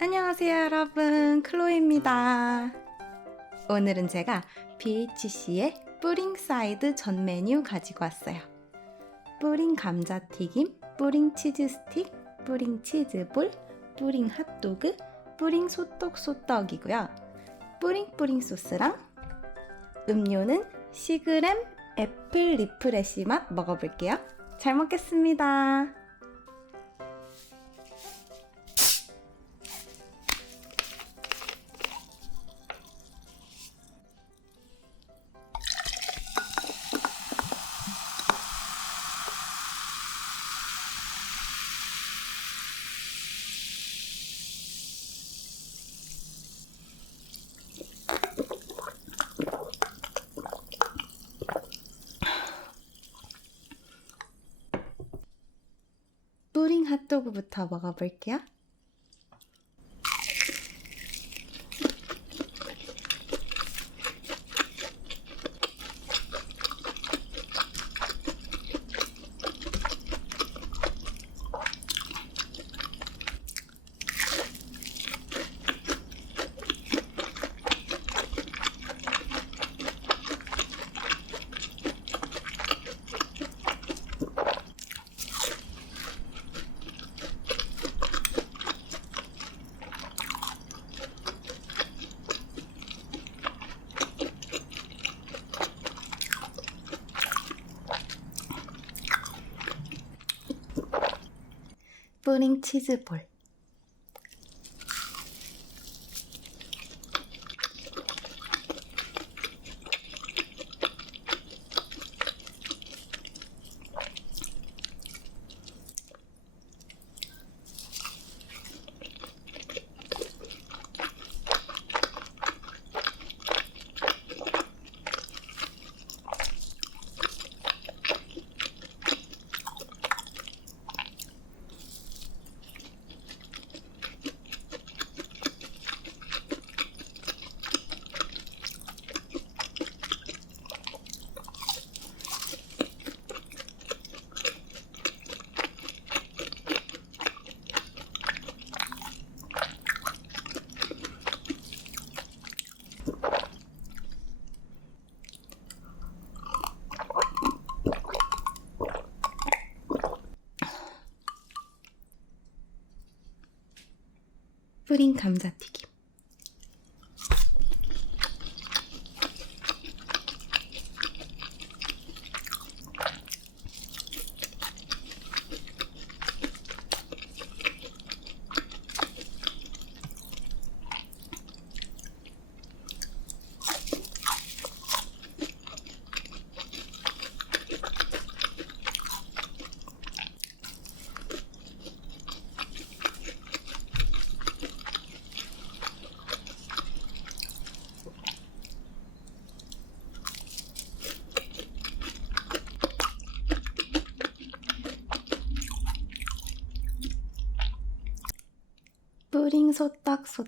안녕하세요 여러분. 클로이입니다. 오늘은 제가 BHC의 뿌링 사이드 전 메뉴 가지고 왔어요. 뿌링 감자튀김, 뿌링 치즈 스틱, 뿌링 치즈볼, 뿌링 핫도그, 뿌링 소떡 소떡이고요. 뿌링 뿌링 소스랑 음료는 시그램 애플 리프레시 맛 먹어볼게요. 잘 먹겠습니다 뿌링 핫도그부터 먹어볼게요. 뿌링 치즈볼. 뿌링 감자튀김. 뿌링 소떡 소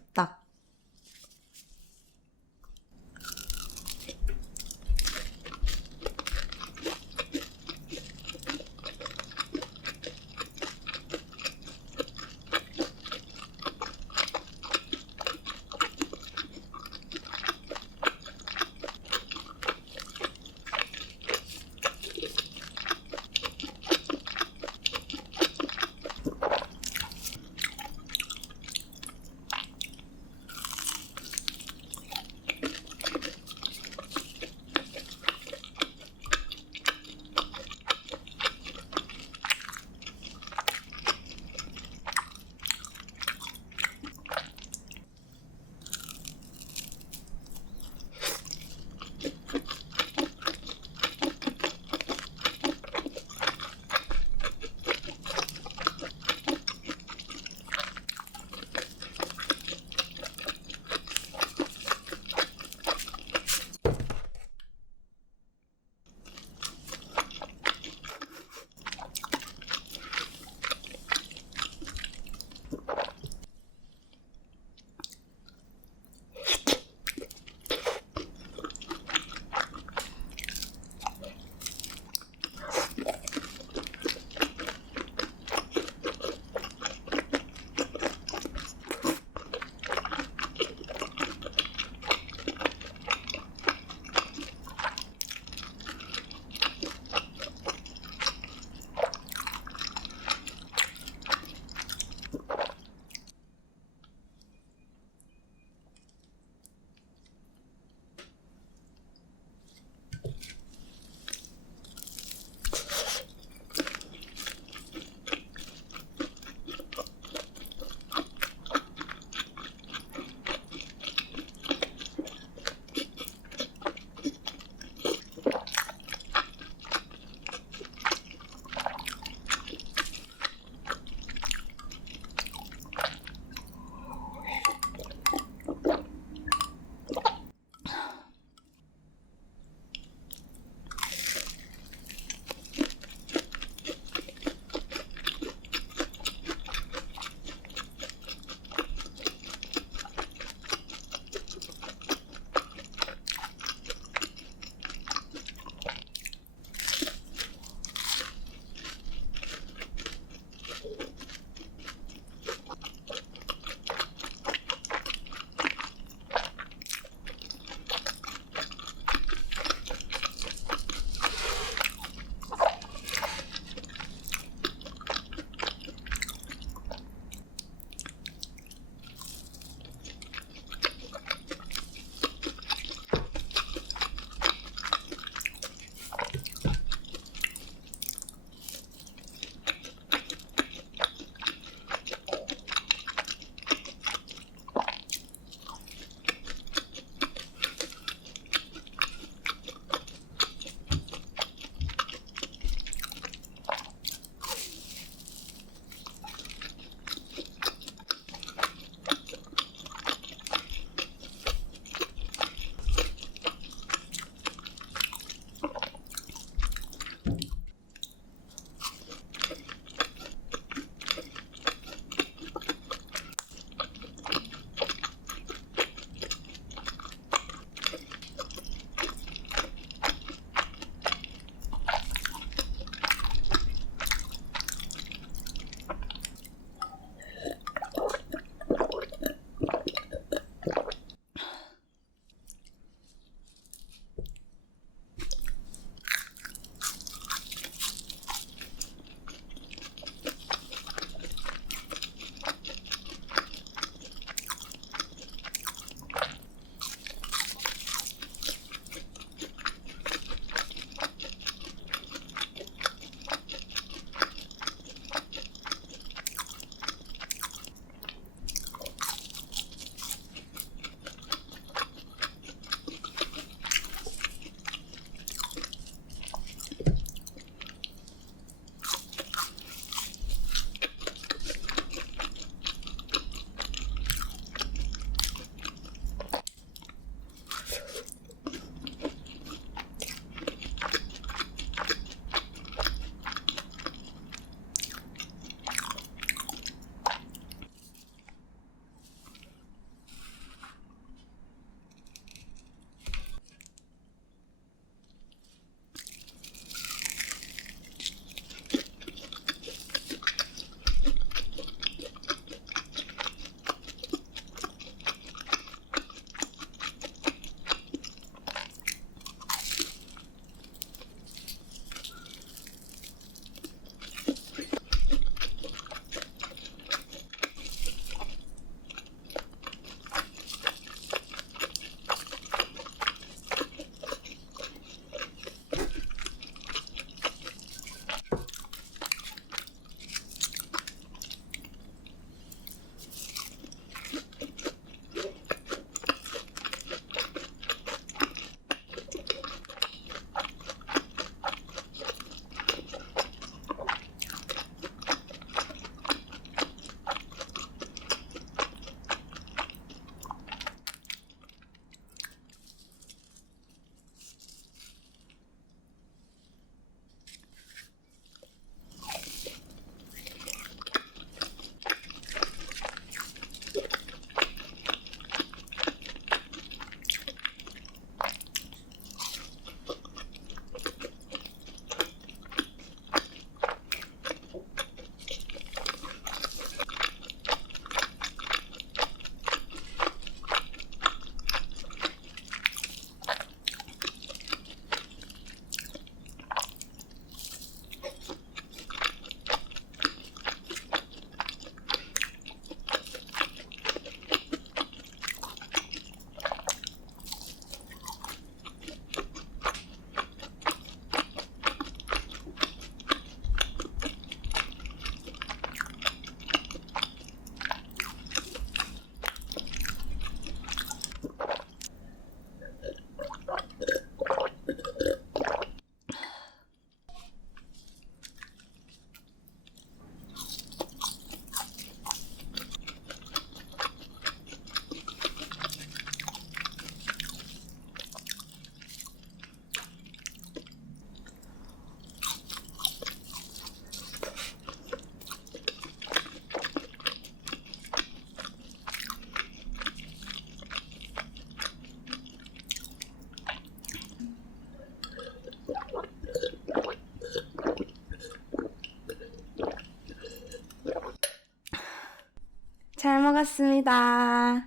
떡. 먹었습니다.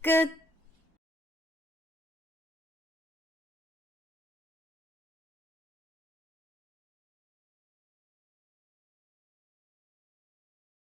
끝.